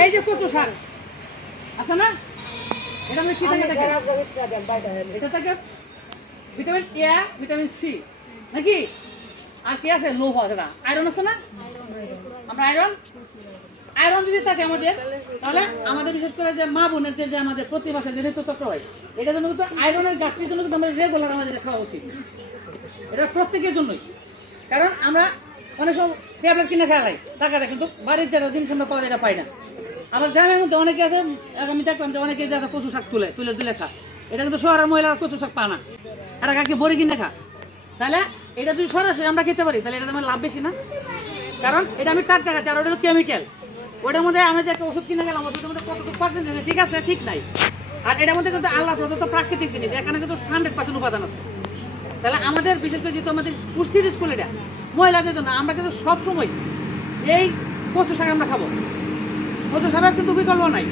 এই যে কচু শাক আছে না, এটা মধ্যে কি থাকে দেখেন, এটা থাকে ভিটামিন এ, ভিটামিন সি নাকি, আর কি আছে, লৌহ আছে না, আয়রন আছে না, আমরা আয়রন যদি থাকে আমাদের, তাহলে আমাদের বিশেষ করে যে মা বোনের যে আমাদের প্রতি মাসে যে ঋতুচক্র হয়, এটার জন্য কিন্তু আয়রনের ঘাটতির জন্য কিন্তু আমাদের রেগুলার আমাদের খাওয়া উচিত, এটা প্রত্যেকের জন্যই। কারণ আমরা অনেক সময় ট্যাবলেট কিনে খেলাই টাকা দেয়, কিন্তু বাড়ির যারা জিনিস আমরা পাওয়া যায় এটা পাই না। আবার গ্রামের মধ্যে অনেকে আছে, আমি দেখলাম যে অনেকে যারা কচু শাক তুলে খা, এটা কিন্তু শহরের মহিলারা কচু শাক পা না, এটা কাকে বড়ি কিনে খা। তাহলে এটা যদি সরাসরি আমরা খেতে পারি, তাহলে এটা আমার লাভ বেশি না, কারণ এটা আমি টাটকা খাচ্ছি, আর ওটা হলো কেমিক্যাল। ওটার মধ্যে আমরা যে একটা ওষুধ কিনে গেলাম, ওষুধের মধ্যে কতটুকু পার্সেন্টেজ ঠিক আছে ঠিক নাই, আর এটার মধ্যে কিন্তু আল্লাহ প্রদত্ত প্রাকৃতিক জিনিস, এখানে কিন্তু 100% উপাদান আছে। তাহলে আমাদের বিশেষ করে যেহেতু আমাদের পুষ্টির স্কুল এটা মহিলাদের জন্য, আমরা কিন্তু সবসময় এই কচু শাক আমরা খাবো, কচু শাকের কিন্তু বিকল্প নাই।